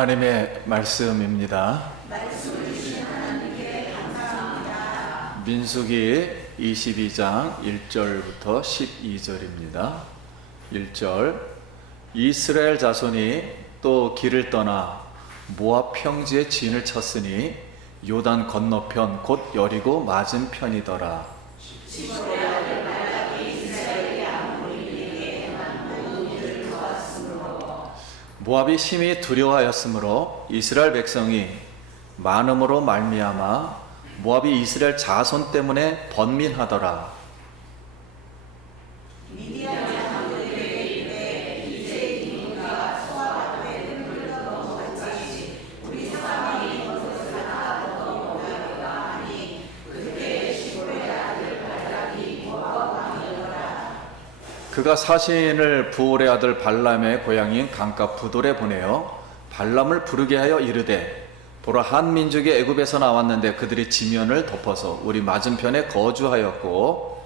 하나님의 말씀입니다. 말씀을 주신 하나님께 감사합니다. 민수기 22장 1절부터 12절입니다. 1절 이스라엘 자손이 또 길을 떠나 모압 평지에 진을 쳤으니 요단 건너편 곧 여리고 맞은편이더라. 모압이 심히 두려워하였으므로 이스라엘 백성이 많음으로 말미암아 모압이 이스라엘 자손 때문에 번민하더라. 그가 사신을 부올의 아들 발람의 고향인 강가 부돌에 보내어 발람을 부르게 하여 이르되 보라 한 민족이 애굽에서 나왔는데 그들이 지면을 덮어서 우리 맞은편에 거주하였고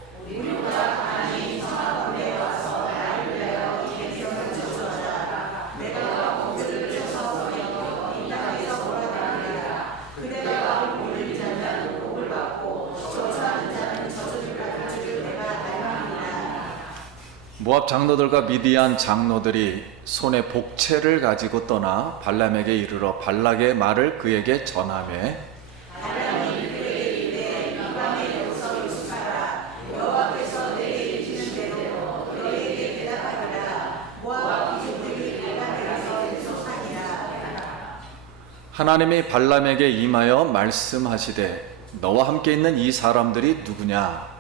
모압 장로들과 미디안 장로들이 손에 복채를 가지고 떠나 발람에게 이르러 발락의 말을 그에게 전하매 하나님이 발람에게 임하여 말씀하시되 너와 함께 있는 이 사람들이 누구냐?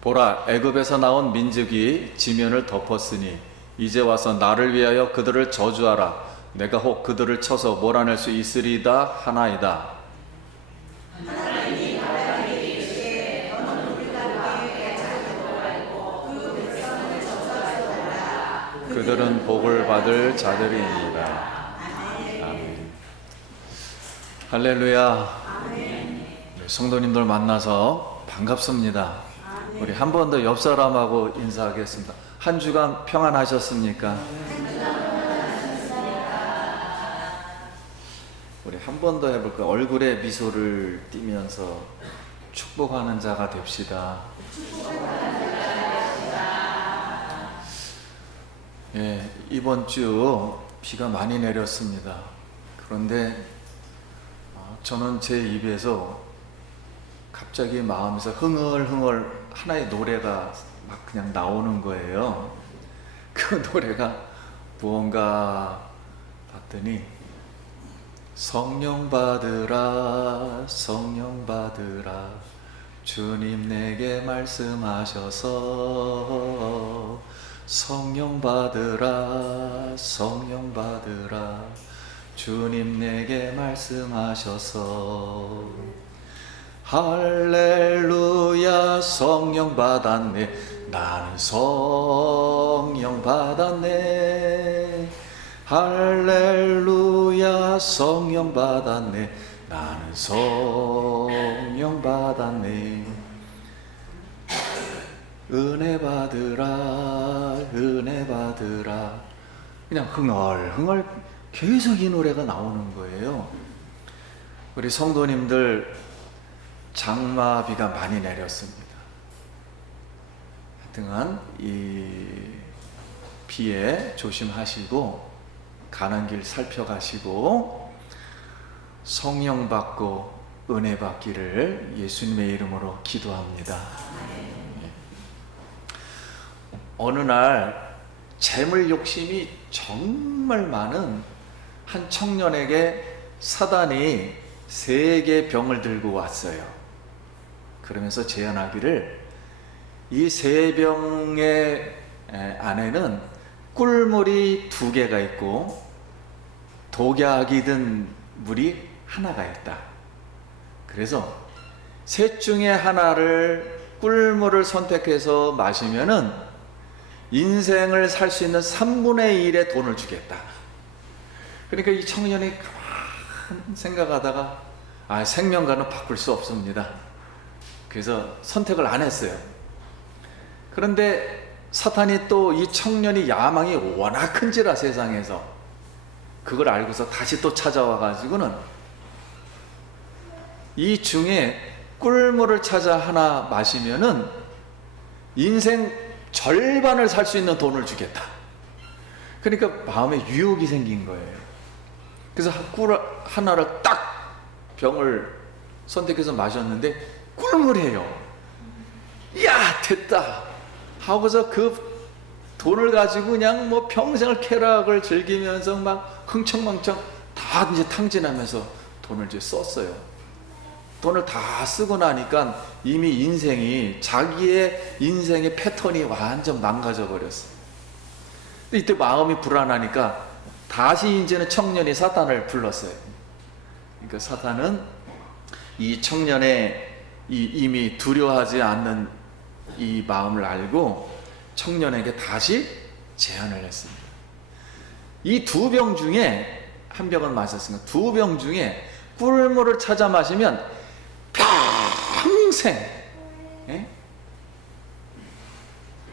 보라 애굽에서 나온 민족이 지면을 덮었으니 이제 와서 나를 위하여 그들을 저주하라. 내가 혹 그들을 쳐서 몰아낼 수 있으리이다 하나이다. 그들은 복을 받을 자들이니라. 아멘. 할렐루야. 성도님들 만나서 반갑습니다. 우리 한 번 더 옆 사람하고 인사하겠습니다. 한 주간 평안하셨습니까? 우리 한 번 더 해볼까? 얼굴에 미소를 띠면서 축복하는 자가 됩시다. 예, 이번 주 비가 많이 내렸습니다. 그런데 저는 제 입에서 갑자기 마음에서 흥얼흥얼 하나의 노래가 막 그냥 나오는 거예요. 그 노래가 무언가 봤더니 성령 받으라 성령 받으라 주님 내게 말씀하셔서 성령 받으라 성령 받으라 주님 내게 말씀하셔서 할렐루야 성령 받았네 나는 성령 받았네 할렐루야 성령 받았네 나는 성령 받았네 은혜 받으라 은혜 받으라 그냥 흥얼흥얼 계속 이 노래가 나오는 거예요. 우리 성도님들 장마비가 많이 내렸습니다. 하여튼간 이 비에 조심하시고 가는 길 살펴가시고 성령 받고 은혜 받기를 예수님의 이름으로 기도합니다. 어느 날 재물 욕심이 정말 많은 한 청년에게 사단이 3개의 병을 들고 왔어요. 그러면서 제안하기를 이 3병의 안에는 꿀물이 2개가 있고 독약이 든 물이 하나가 있다. 그래서 셋 중에 하나를 꿀물을 선택해서 마시면은 인생을 살 수 있는 3분의 1의 돈을 주겠다. 그러니까 이 청년이 가만 생각하다가 생명과는 바꿀 수 없습니다. 그래서 선택을 안 했어요. 그런데 사탄이 또 이 청년이 야망이 워낙 큰지라 세상에서 그걸 알고서 다시 또 찾아와 가지고는 이 중에 꿀물을 찾아 하나 마시면은 인생 절반을 살 수 있는 돈을 주겠다. 그러니까 마음에 유혹이 생긴 거예요. 그래서 꿀 하나를 딱 병을 선택해서 마셨는데 꿀물이에요. 야, 됐다 하고서 그 돈을 가지고 그냥 뭐 평생을 쾌락을 즐기면서 막 흥청망청 다 이제 탕진하면서 돈을 이제 썼어요. 돈을 다 쓰고 나니까 이미 인생이, 자기의 인생의 패턴이 완전 망가져 버렸어요. 근데 이때 마음이 불안하니까 다시 이제는 청년이 사탄을 불렀어요. 그러니까 사탄은 이 청년의 이 이미 두려워하지 않는 이 마음을 알고 청년에게 다시 제안을 했습니다. 이 두 병 중에 한 병을 마셨으니까 두 병 중에 꿀물을 찾아 마시면 평생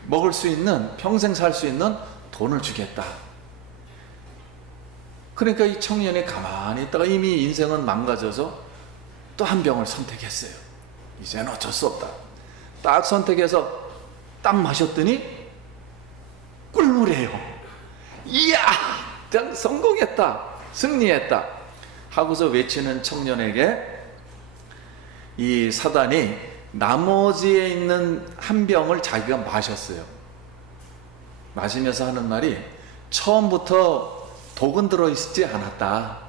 먹을 수 있는, 평생 살 수 있는 돈을 주겠다. 그러니까 이 청년이 가만히 있다가 이미 인생은 망가져서 또 한 병을 선택했어요. 이제는 어쩔 수 없다. 딱 선택해서 딱 마셨더니 꿀물이에요. 이야, 성공했다, 승리했다 하고서 외치는 청년에게 이 사단이 나머지에 있는 한 병을 자기가 마셨어요. 마시면서 하는 말이 처음부터 독은 들어있지 않았다.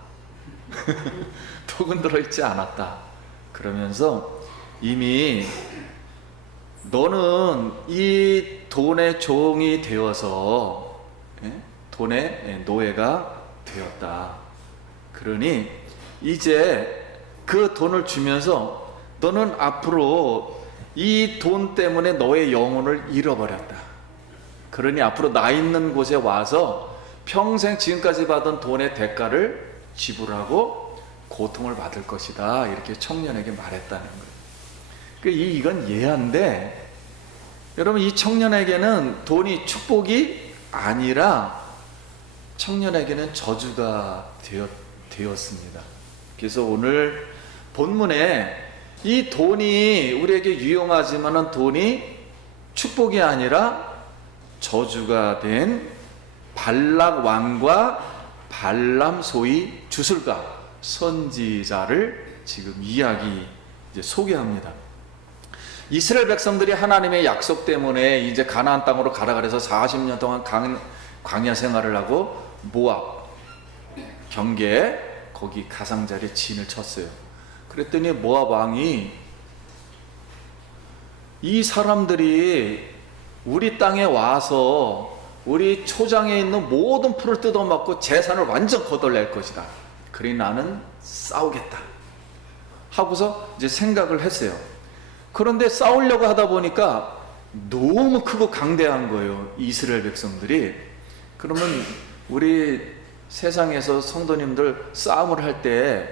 독은 들어있지 않았다. 그러면서 이미 너는 이 돈의 종이 되어서 돈의 노예가 되었다. 그러니 이제 그 돈을 주면서 너는 앞으로 이 돈 때문에 너의 영혼을 잃어버렸다. 그러니 앞으로 나 있는 곳에 와서 평생 지금까지 받은 돈의 대가를 지불하고 고통을 받을 것이다. 이렇게 청년에게 말했다는 거예요. 이건 예한데, 여러분, 이 청년에게는 돈이 축복이 아니라 청년에게는 저주가 되었습니다. 그래서 오늘 본문에 이 돈이 우리에게 유용하지만은 돈이 축복이 아니라 저주가 된 발락 왕과 발람 소위 주술가 선지자를 지금 소개합니다. 이스라엘 백성들이 하나님의 약속 때문에 이제 가나안 땅으로 가라 그래서 40년 동안 광야 생활을 하고 모압 경계에 거기 가상자리에 진을 쳤어요. 그랬더니 모압 왕이 이 사람들이 우리 땅에 와서 우리 초장에 있는 모든 풀을 뜯어먹고 재산을 완전 거덜낼 것이다. 그러니 나는 싸우겠다 하고서 이제 생각을 했어요. 그런데 싸우려고 하다 보니까 너무 크고 강대한 거예요, 이스라엘 백성들이. 그러면 우리 세상에서 성도님들 싸움을 할 때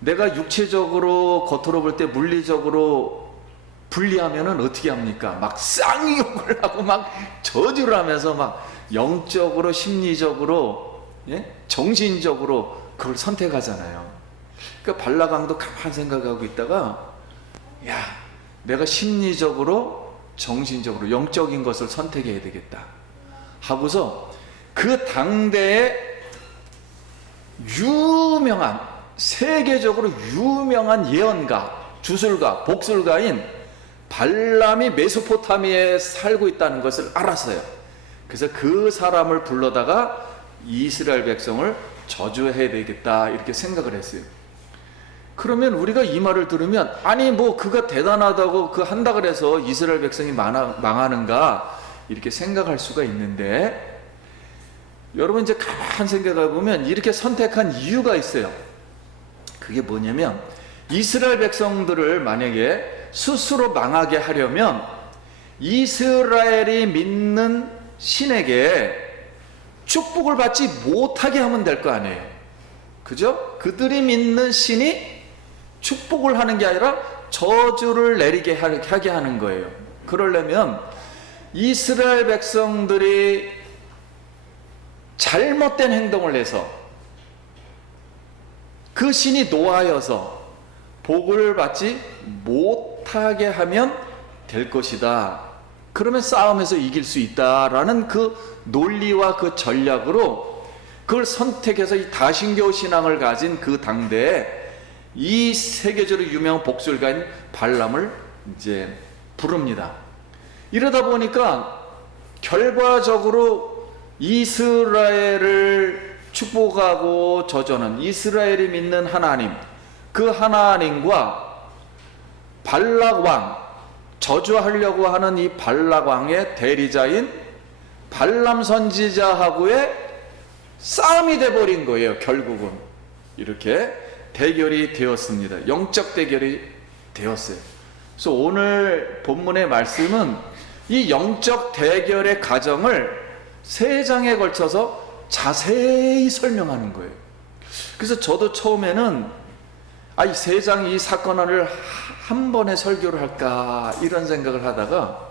내가 육체적으로 겉으로 볼 때 물리적으로 불리하면은 어떻게 합니까? 막 쌍욕을 하고 막 저주를 하면서 막 영적으로, 심리적으로, 정신적으로 그걸 선택하잖아요. 그러니까 발라강도 가만 생각하고 있다가, 야, 내가 심리적으로, 정신적으로, 영적인 것을 선택해야 되겠다 하고서 그 당대의 유명한, 세계적으로 유명한 예언가, 주술가, 복술가인 발람이 메소포타미아에 살고 있다는 것을 알았어요. 그래서 그 사람을 불러다가 이스라엘 백성을 저주해야 되겠다 이렇게 생각을 했어요. 그러면 우리가 이 말을 들으면, 아니 뭐 그가 대단하다고 그 한다 그래서 이스라엘 백성이 망하는가 이렇게 생각할 수가 있는데, 여러분 이제 가만 생각해 보면 이렇게 선택한 이유가 있어요. 그게 뭐냐면, 이스라엘 백성들을 만약에 스스로 망하게 하려면 이스라엘이 믿는 신에게 축복을 받지 못하게 하면 될 거 아니에요. 그죠? 그들이 믿는 신이 축복을 하는 게 아니라 저주를 내리게 하게 하는 거예요. 그러려면 이스라엘 백성들이 잘못된 행동을 해서 그 신이 노하여서 복을 받지 못하게 하면 될 것이다. 그러면 싸움에서 이길 수 있다라는 그 논리와 그 전략으로 그걸 선택해서 이 다신교 신앙을 가진 그 당대에 이 세계적으로 유명한 복술가인 발람을 이제 부릅니다. 이러다 보니까 결과적으로 이스라엘을 축복하고 저주하는 이스라엘이 믿는 하나님, 그 하나님과 발락 왕, 저주하려고 하는 이 발락 왕의 대리자인 발람 선지자하고의 싸움이 돼버린 거예요. 결국은 이렇게 대결이 되었습니다. 영적 대결이 되었어요. 그래서 오늘 본문의 말씀은 이 영적 대결의 과정을 3장에 걸쳐서 자세히 설명하는 거예요. 그래서 저도 처음에는 이 3장 이 사건을 한 번에 설교를 할까 이런 생각을 하다가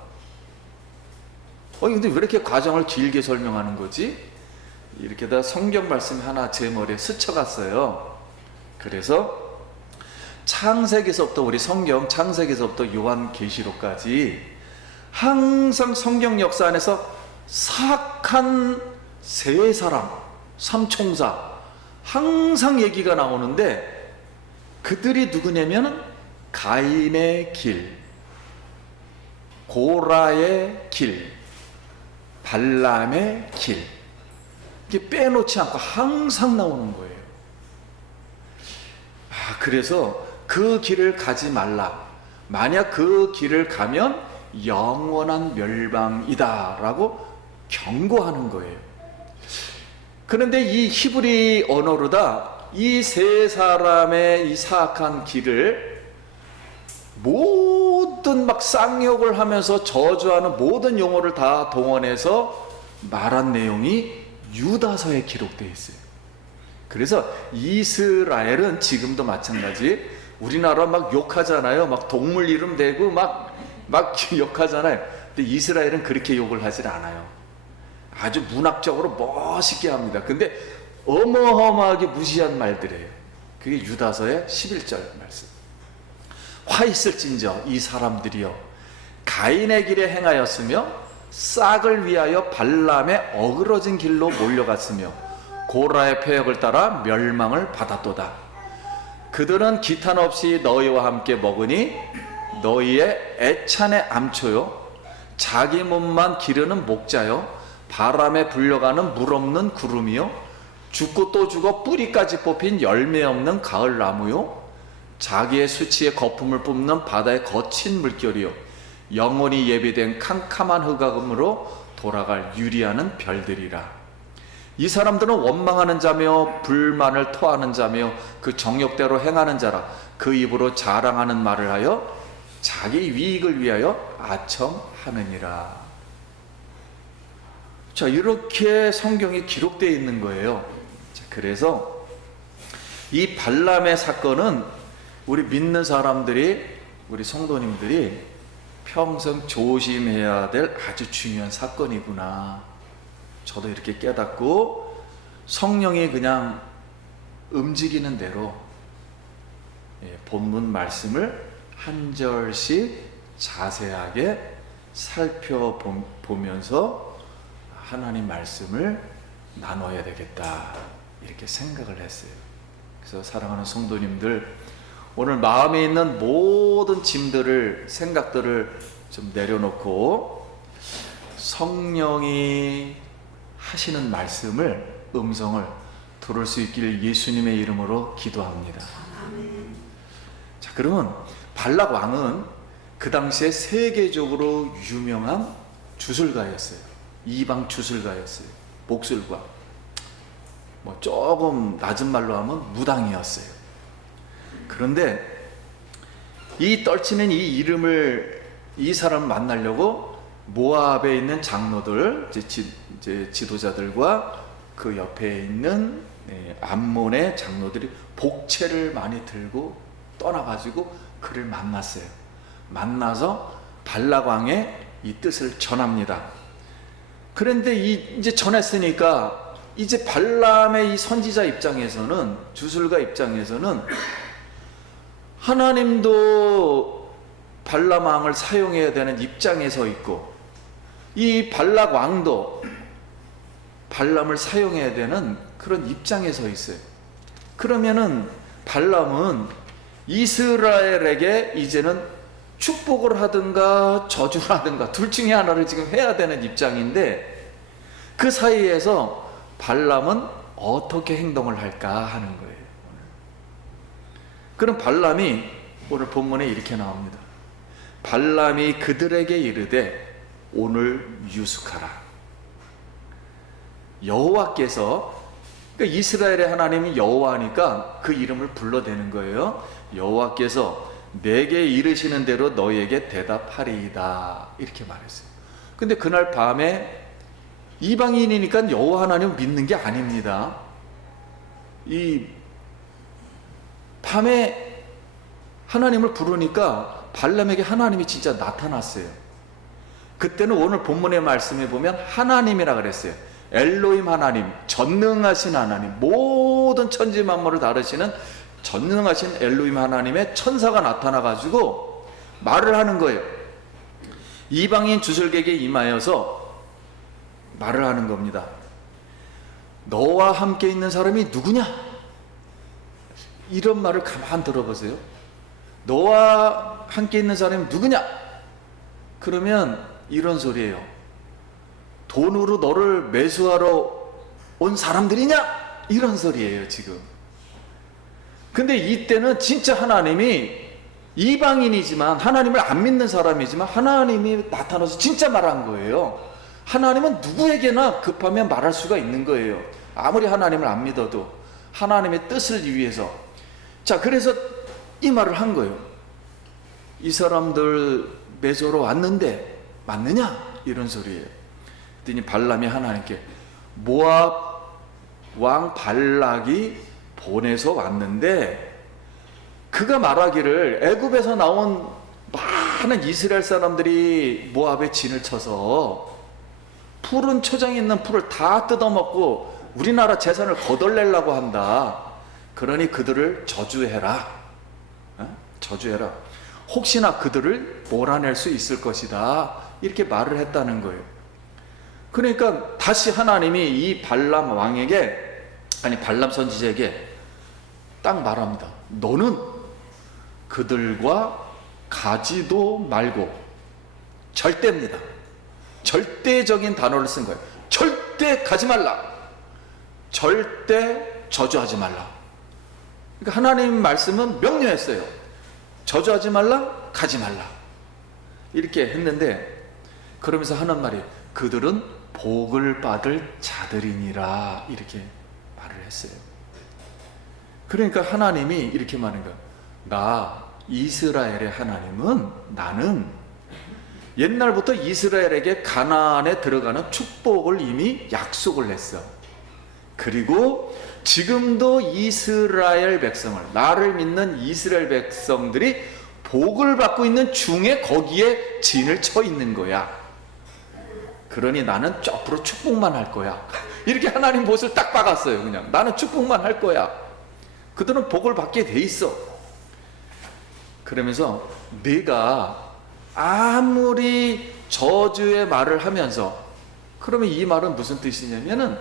근데 왜 이렇게 과정을 길게 설명하는 거지? 이렇게 다 성경 말씀이 하나 제 머리에 스쳐갔어요. 그래서 창세기서부터 우리 성경 창세기서부터 요한계시록까지 항상 성경 역사 안에서 사악한 세 사람, 삼총사 항상 얘기가 나오는데 그들이 누구냐면 가인의 길, 고라의 길, 발람의 길, 이게 빼놓지 않고 항상 나오는 거예요. 그래서 그 길을 가지 말라. 만약 그 길을 가면 영원한 멸망이다 라고 경고하는 거예요. 그런데 이 히브리 언어로다 이 세 사람의 이 사악한 길을 모든 막 쌍욕을 하면서 저주하는 모든 용어를 다 동원해서 말한 내용이 유다서에 기록되어 있어요. 그래서 이스라엘은 지금도 마찬가지 우리나라 막 욕하잖아요. 막 동물 이름 대고 막 욕하잖아요. 근데 이스라엘은 그렇게 욕을 하질 않아요. 아주 문학적으로 멋있게 합니다. 근데 어마어마하게 무시한 말들이에요. 그게 유다서의 11절 말씀. 화 있을진저 이 사람들이여 가인의 길에 행하였으며 싹을 위하여 발람의 어그러진 길로 몰려갔으며 고라의 패역을 따라 멸망을 받았도다. 그들은 기탄 없이 너희와 함께 먹으니 너희의 애찬의 암초요 자기 몸만 기르는 목자요 바람에 불려가는 물 없는 구름이요 죽고 또 죽어 뿌리까지 뽑힌 열매 없는 가을 나무요 자기의 수치의 거품을 뿜는 바다의 거친 물결이요 영원히 예비된 캄캄한 흑암으로 돌아갈 유리하는 별들이라. 이 사람들은 원망하는 자며 불만을 토하는 자며 그 정욕대로 행하는 자라. 그 입으로 자랑하는 말을 하여 자기 위익을 위하여 아첨하느니라. 자, 이렇게 성경이 기록되어 있는 거예요. 자, 그래서 이 발람의 사건은 우리 믿는 사람들이, 우리 성도님들이 평생 조심해야 될 아주 중요한 사건이구나. 저도 이렇게 깨닫고 성령이 그냥 움직이는 대로 본문 말씀을 한 절씩 자세하게 살펴보면서 하나님 말씀을 나눠야 되겠다 이렇게 생각을 했어요. 그래서 사랑하는 성도님들, 오늘 마음에 있는 모든 짐들을, 생각들을 좀 내려놓고 성령이 하시는 말씀을, 음성을 들을 수 있기를 예수님의 이름으로 기도합니다. 자, 그러면 발락 왕은 그 당시에 세계적으로 유명한 주술가였어요. 이방 주술가였어요. 복술가. 조금 낮은 말로 하면 무당이었어요. 그런데 이 떨치는 이 이름을, 이 사람을 만나려고 모압에 있는 장로들, 이제 지도자들과 그 옆에 있는 암몬의 장로들이 복채를 많이 들고 떠나가지고 그를 만났어요. 만나서 발락 왕의 이 뜻을 전합니다. 그런데 이제 전했으니까 이제 발람의 이 선지자 입장에서는, 주술가 입장에서는 하나님도 발람 왕을 사용해야 되는 입장에 서 있고, 이 발락 왕도 발람을 사용해야 되는 그런 입장에 서 있어요. 그러면은 발람은 이스라엘에게 이제는 축복을 하든가 저주를 하든가 둘 중에 하나를 지금 해야 되는 입장인데, 그 사이에서 발람은 어떻게 행동을 할까 하는 거예요. 그럼 발람이 오늘 본문에 이렇게 나옵니다. 발람이 그들에게 이르되 오늘 유숙하라. 여호와께서, 그러니까 이스라엘의 하나님이 여호와니까 그 이름을 불러대는 거예요. 여호와께서 내게 이르시는 대로 너희에게 대답하리이다, 이렇게 말했어요. 근데 그날 밤에 이방인이니까 여호와 하나님을 믿는 게 아닙니다. 이 밤에 하나님을 부르니까 발람에게 하나님이 진짜 나타났어요. 그때는 오늘 본문의 말씀에 보면 하나님이라 그랬어요. 엘로힘 하나님, 전능하신 하나님, 모든 천지 만물을 다루시는 전능하신 엘로힘 하나님의 천사가 나타나가지고 말을 하는 거예요. 이방인 주술객에 임하여서 말을 하는 겁니다. 너와 함께 있는 사람이 누구냐? 이런 말을 가만 들어보세요. 너와 함께 있는 사람이 누구냐? 그러면 이런 소리예요. 돈으로 너를 매수하러 온 사람들이냐? 이런 소리예요, 지금. 근데 이때는 진짜 하나님이, 이방인이지만 하나님을 안 믿는 사람이지만 하나님이 나타나서 진짜 말한 거예요. 하나님은 누구에게나 급하면 말할 수가 있는 거예요. 아무리 하나님을 안 믿어도 하나님의 뜻을 위해서. 자, 그래서 이 말을 한 거예요. 이 사람들 매수하러 왔는데 맞느냐? 이런 소리예요. 그랬더니 발람이 하나님께, 모압 왕 발락이 보내서 왔는데 그가 말하기를 애굽에서 나온 많은 이스라엘 사람들이 모압에 진을 쳐서 푸른 초장에 있는 풀을 다 뜯어먹고 우리나라 재산을 거덜내려고 한다. 그러니 그들을 저주해라. 저주해라. 혹시나 그들을 몰아낼 수 있을 것이다. 이렇게 말을 했다는 거예요. 그러니까 다시 하나님이 이 발람 왕에게, 아니 발람 선지자에게 딱 말합니다. 너는 그들과 가지도 말고, 절대입니다. 절대적인 단어를 쓴 거예요. 절대 가지 말라. 절대 저주하지 말라. 그러니까 하나님 말씀은 명료했어요. 저주하지 말라, 가지 말라. 이렇게 했는데, 그러면서 하는 말이 그들은 복을 받을 자들이니라, 이렇게 말을 했어요. 그러니까 하나님이 이렇게 말하는 거예요. 나 이스라엘의 하나님은, 나는 옛날부터 이스라엘에게 가나안에 들어가는 축복을 이미 약속을 했어. 그리고 지금도 이스라엘 백성을, 나를 믿는 이스라엘 백성들이 복을 받고 있는 중에 거기에 진을 쳐 있는 거야. 그러니 나는 앞으로 축복만 할 거야. 이렇게 하나님 못을 딱 박았어요. 그냥 나는 축복만 할 거야. 그들은 복을 받게 돼 있어. 그러면서 네가 아무리 저주의 말을 하면서, 그러면 이 말은 무슨 뜻이냐면은,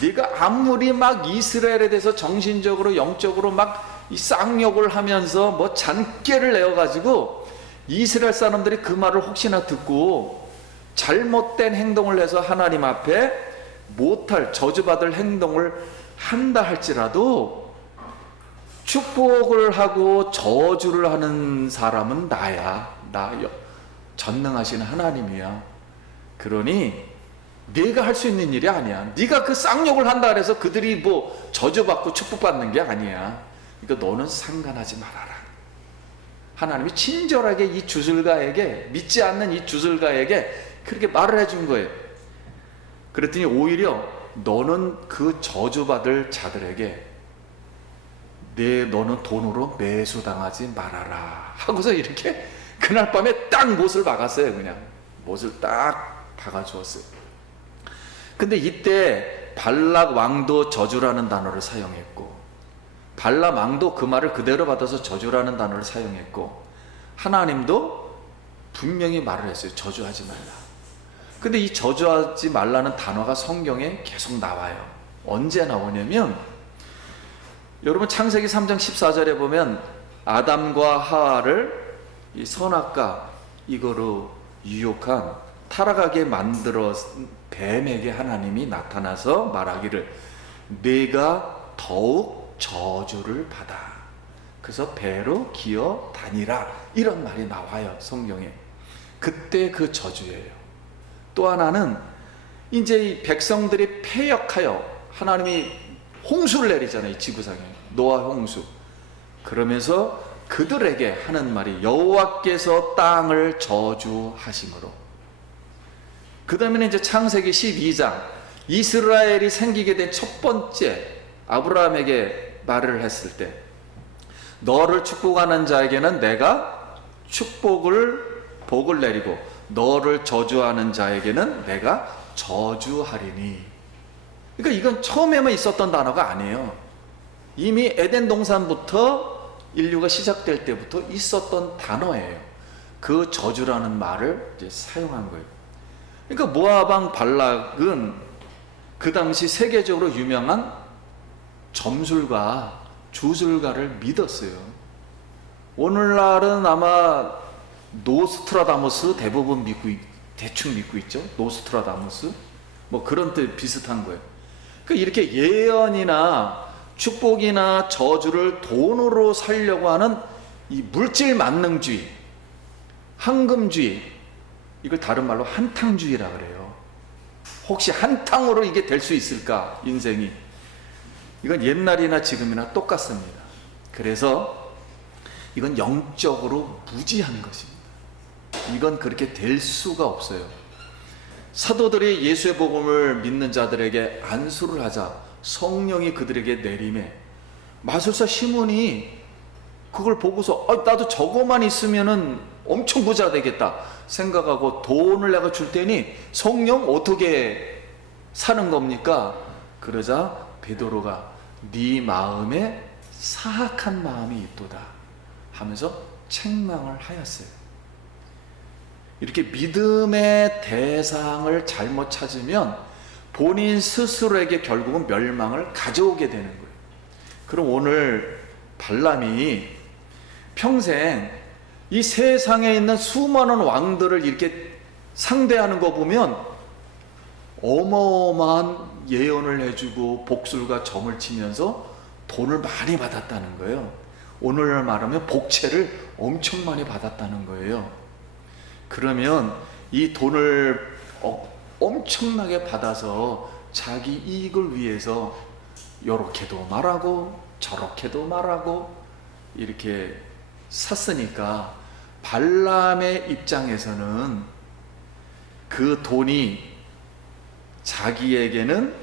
네가 아무리 막 이스라엘에 대해서 정신적으로 영적으로 막 이 쌍욕을 하면서 뭐 잔꾀를 내어가지고 이스라엘 사람들이 그 말을 혹시나 듣고 잘못된 행동을 해서 하나님 앞에 못할, 저주받을 행동을 한다 할지라도 축복을 하고 저주를 하는 사람은 나야. 나 전능하신 하나님이야. 그러니 네가 할 수 있는 일이 아니야. 네가 그 쌍욕을 한다 그래서 그들이 뭐 저주받고 축복받는 게 아니야. 그러니까 너는 상관하지 말아라. 하나님이 친절하게 이 주술가에게, 믿지 않는 이 주술가에게 그렇게 말을 해준 거예요. 그랬더니 오히려 너는 그 저주받을 자들에게 너는 돈으로 매수당하지 말아라 하고서 이렇게 그날 밤에 딱 못을 박았어요. 그냥 못을 딱 박아주었어요. 근데 이때 발락 왕도 저주라는 단어를 사용했고, 발람 왕도 그 말을 그대로 받아서 저주라는 단어를 사용했고, 하나님도 분명히 말을 했어요. 저주하지 말라. 근데 이 저주하지 말라는 단어가 성경에 계속 나와요. 언제 나오냐면, 여러분 창세기 3장 14절에 보면 아담과 하와를 이 선악과 이거로 유혹한 타락하게 만들어 뱀에게 하나님이 나타나서 말하기를 내가 더욱 저주를 받아. 그래서 배로 기어 다니라. 이런 말이 나와요, 성경에. 그때 그 저주예요. 또 하나는 이제 이 백성들이 패역하여 하나님이 홍수를 내리잖아요, 이 지구상에. 노아 홍수. 그러면서 그들에게 하는 말이 여호와께서 땅을 저주하심으로. 그 다음에는 이제 창세기 12장 이스라엘이 생기게 된 첫 번째 아브라함에게 말을 했을 때, 너를 축복하는 자에게는 내가 복을 내리고 너를 저주하는 자에게는 내가 저주하리니. 그러니까 이건 처음에만 있었던 단어가 아니에요. 이미 에덴 동산부터 인류가 시작될 때부터 있었던 단어예요. 그 저주라는 말을 이제 사용한 거예요. 그러니까 모압 왕 발락은 그 당시 세계적으로 유명한 점술가, 주술가를 믿었어요. 오늘날은 아마 노스트라다무스 대부분 대충 믿고 있죠. 노스트라다무스 뭐 그런 뜻 비슷한 거예요. 그러니까 이렇게 예언이나 축복이나 저주를 돈으로 살려고 하는 이 물질 만능주의, 황금주의, 이걸 다른 말로 한탕주의라 그래요. 혹시 한탕으로 이게 될 수 있을까, 인생이? 이건 옛날이나 지금이나 똑같습니다. 그래서 이건 영적으로 무지한 것입니다. 이건 그렇게 될 수가 없어요. 사도들이 예수의 복음을 믿는 자들에게 안수를 하자 성령이 그들에게 내림에 마술사 시몬이 그걸 보고서 나도 저거만 있으면은 엄청 부자 되겠다 생각하고 돈을 내가 줄 테니 성령 어떻게 사는 겁니까? 그러자 베드로가 네 마음에 사악한 마음이 있도다 하면서 책망을 하였어요. 이렇게 믿음의 대상을 잘못 찾으면 본인 스스로에게 결국은 멸망을 가져오게 되는 거예요. 그럼 오늘 발람이 평생 이 세상에 있는 수많은 왕들을 이렇게 상대하는 거 보면 어마어마한 예언을 해주고 복술과 점을 치면서 돈을 많이 받았다는 거예요. 오늘날 말하면 복채를 엄청 많이 받았다는 거예요. 그러면 이 돈을 엄청나게 받아서 자기 이익을 위해서 요렇게도 말하고 저렇게도 말하고 이렇게 샀으니까 발람의 입장에서는 그 돈이 자기에게는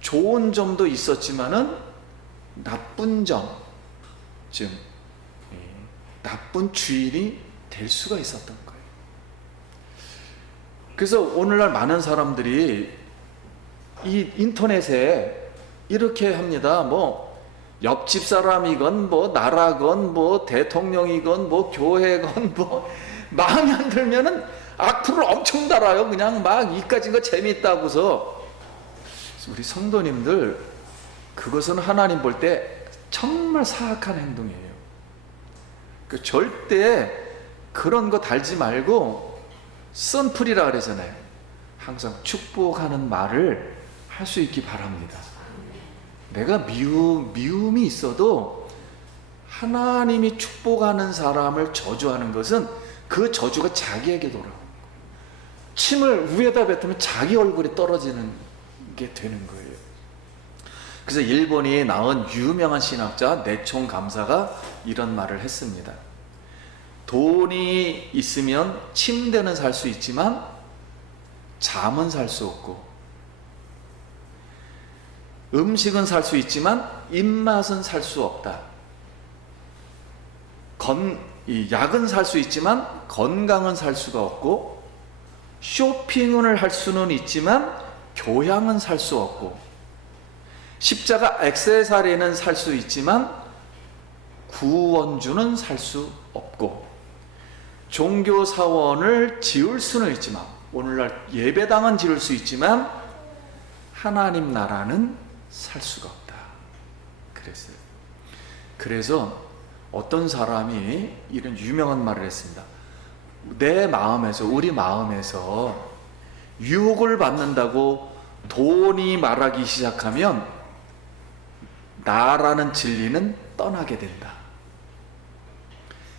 좋은 점도 있었지만은 나쁜 점, 즉 나쁜 주인이 될 수가 있었던 거예요. 그래서 오늘날 많은 사람들이 이 인터넷에 이렇게 합니다. 뭐 옆집 사람이건 뭐 나라건 뭐 대통령이건 뭐 교회건 뭐 마음에 안 들면은 악플을 엄청 달아요. 그냥 막 이까진 거 재미있다고서. 우리 성도님들, 그것은 하나님 볼 때 정말 사악한 행동이에요. 절대 그런 거 달지 말고 선풀이라 그러잖아요. 항상 축복하는 말을 할 수 있기 바랍니다. 내가 미움이 있어도 하나님이 축복하는 사람을 저주하는 것은 그 저주가 자기에게 돌아옵니다. 침을 위에다 뱉으면 자기 얼굴에 떨어지는 게 되는 거예요. 그래서 일본이 낳은 유명한 신학자 내총 감사가 이런 말을 했습니다. 돈이 있으면 침대는 살 수 있지만 잠은 살 수 없고, 음식은 살 수 있지만 입맛은 살 수 없다. 이 약은 살 수 있지만 건강은 살 수가 없고, 쇼핑을 할 수는 있지만 교양은 살 수 없고, 십자가 액세서리는 살 수 있지만 구원주는 살 수 없고, 종교 사원을 지을 수는 있지만, 오늘날 예배당은 지을 수 있지만 하나님 나라는 살 수가 없다. 그랬어요. 그래서 어떤 사람이 이런 유명한 말을 했습니다. 내 마음에서, 우리 마음에서 유혹을 받는다고 돈이 말하기 시작하면 나라는 진리는 떠나게 된다.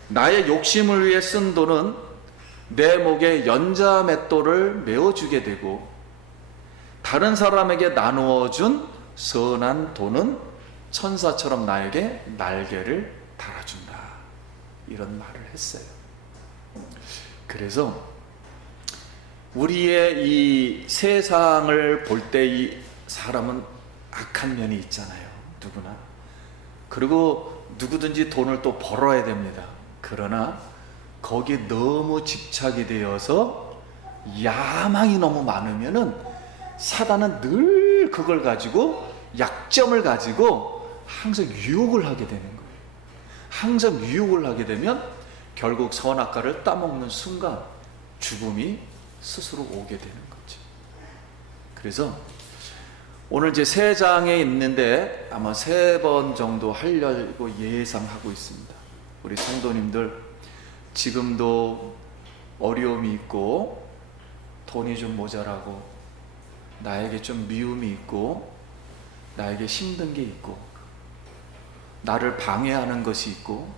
나의 욕심을 위해 쓴 돈은 내 목에 연자 맷돌을 메어주게 되고, 다른 사람에게 나누어 준 선한 돈은 천사처럼 나에게 날개를 달아준다. 이런 말을 했어요. 그래서 우리의 이 세상을 볼 때 이 사람은 악한 면이 있잖아요. 누구나. 그리고 누구든지 돈을 또 벌어야 됩니다. 그러나 거기에 너무 집착이 되어서 야망이 너무 많으면은 사단은 늘 그걸 가지고, 약점을 가지고 항상 유혹을 하게 되는 거예요. 항상 유혹을 하게 되면 결국 선악과를 따먹는 순간 죽음이 스스로 오게 되는 거죠. 그래서 오늘 이제 3장에 있는데 아마 3번 정도 하려고 예상하고 있습니다. 우리 성도님들 지금도 어려움이 있고, 돈이 좀 모자라고, 나에게 좀 미움이 있고, 나에게 힘든 게 있고, 나를 방해하는 것이 있고,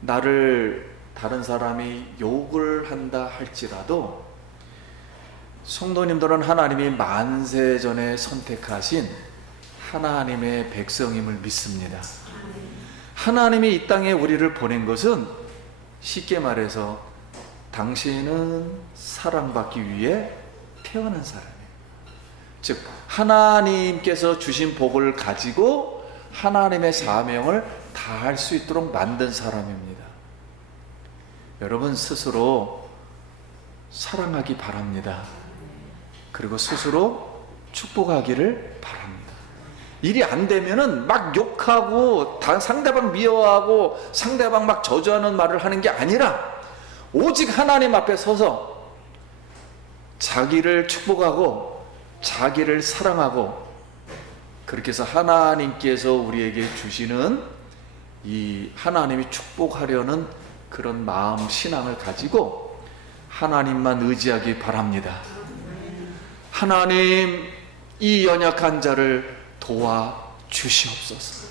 나를 다른 사람이 욕을 한다 할지라도 성도님들은 하나님이 만세전에 선택하신 하나님의 백성임을 믿습니다. 하나님이 이 땅에 우리를 보낸 것은 쉽게 말해서 당신은 사랑받기 위해 태어난 사람이에요. 즉 하나님께서 주신 복을 가지고 하나님의 사명을 다할 수 있도록 만든 사람입니다. 여러분 스스로 사랑하기 바랍니다. 그리고 스스로 축복하기를 바랍니다. 일이 안 되면은 막 욕하고 상대방 미워하고 상대방 막 저주하는 말을 하는 게 아니라 오직 하나님 앞에 서서 자기를 축복하고 자기를 사랑하고, 그렇게 해서 하나님께서 우리에게 주시는 이 하나님이 축복하려는 그런 마음, 신앙을 가지고 하나님만 의지하기 바랍니다. 하나님, 이 연약한 자를 도와주시옵소서.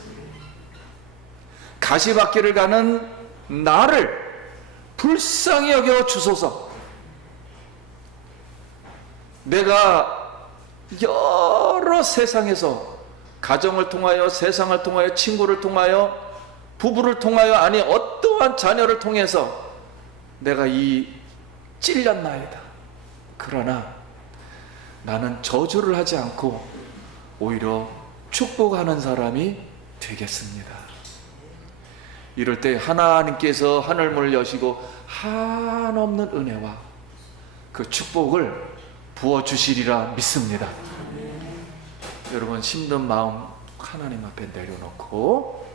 가시밭길을 가는 나를 불쌍히 여겨 주소서. 내가 여러 세상에서 가정을 통하여, 세상을 통하여, 친구를 통하여, 부부를 통하여, 아니 어떠한 자녀를 통해서 내가 이 찔렸나이다. 그러나 나는 저주를 하지 않고 오히려 축복하는 사람이 되겠습니다. 이럴 때 하나님께서 하늘문을 여시고 한없는 은혜와 그 축복을 부어주시리라 믿습니다. 여러분 힘든 마음 하나님 앞에 내려놓고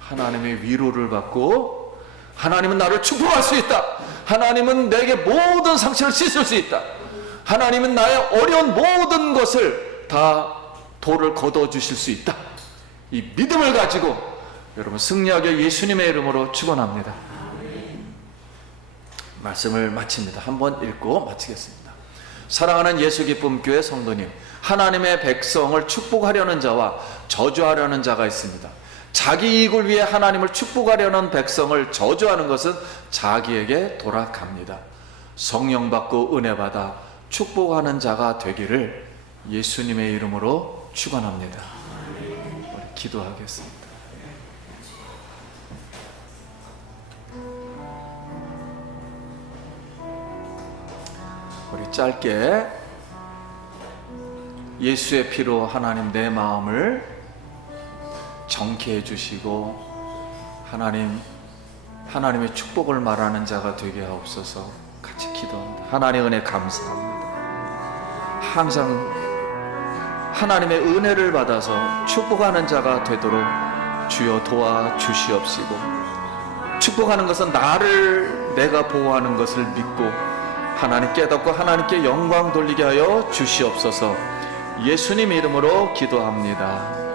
하나님의 위로를 받고, 하나님은 나를 축복할 수 있다. 하나님은 내게 모든 상처를 씻을 수 있다. 하나님은 나의 어려운 모든 것을 다 돌을 걷어주실 수 있다. 이 믿음을 가지고 여러분 승리하게 예수님의 이름으로 축원합니다. 말씀을 마칩니다. 한번 읽고 마치겠습니다. 사랑하는 예수 기쁨 교회 성도님, 하나님의 백성을 축복하려는 자와 저주하려는 자가 있습니다. 자기 이익을 위해 하나님을 축복하려는 백성을 저주하는 것은 자기에게 돌아갑니다. 성령 받고 은혜 받아 축복하는 자가 되기를 예수님의 이름으로 축원합니다. 우리 기도하겠습니다. 우리 짧게 예수의 피로 하나님 내 마음을 정케 해주시고 하나님의 축복을 말하는 자가 되게 하옵소서. 같이 기도합니다. 하나님의 은혜 감사합니다. 항상 하나님의 은혜를 받아서 축복하는 자가 되도록 주여 도와주시옵시고, 축복하는 것은 나를 내가 보호하는 것을 믿고 하나님 깨닫고 하나님께 영광 돌리게 하여 주시옵소서. 예수님 이름으로 기도합니다.